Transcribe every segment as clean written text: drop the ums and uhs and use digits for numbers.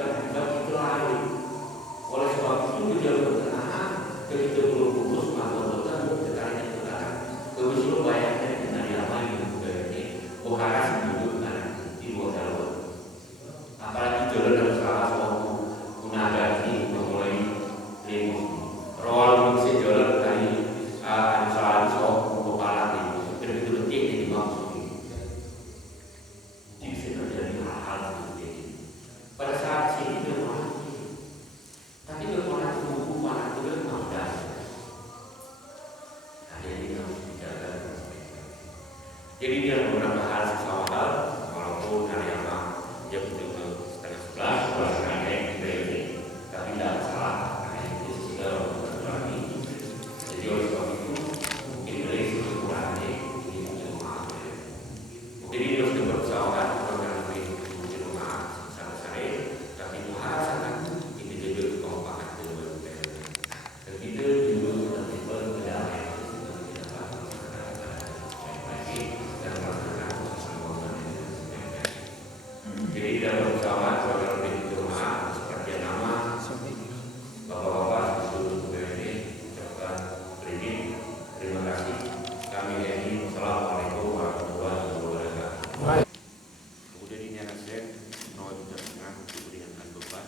akibat itu lari. Oleh sebab itu gejala pertengahan ketika belum putus maka dokter bertanya tentang kebetulan bayarnya dengan yang lain ini bukan hidup di luar jalur. Apalagi jalan yang salah suatu menagati memulai lemu rawal mengisi jalan dari salah suatu kepala itu begitu detik yang dimaksud. Jadi bisa terjadi hal-hal seperti ini. Pada saat sini tapi berkonak hubungan itu kan mudah. Ada yang harus dijaga. Jadi dia beberapa hal sesama hal, walaupun hari apa dia betul setengah 11, kalau ada yang ini, tapi tidak salah. Karena itu sudah berani. Jadi oleh sebab itu mungkin boleh kurangnya ini mungkin maaf. Mungkin ini harus dipersoalkan orang lebih mungkin maaf sama saya, tapi itu hal sangat individu kekompakan dan kita juga sudah berpedaya jadi dalam bersama saudara lebih rumah seperti nama bapak-bapak seluruh budaya ini ucapkan terima kasih kami ini. Assalamualaikum warahmatullahi wabarakatuh. Kemudian ini anak saya mau ucapkan diberikan beban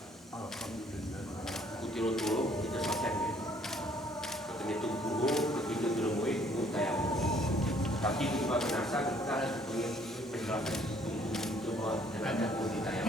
kutilo tulo kita selesai ketemu tunggu begitu terumui mutayam tapi itu juga kenasa kita harus punya penjelasan tunggu coba dan ada pun ditayang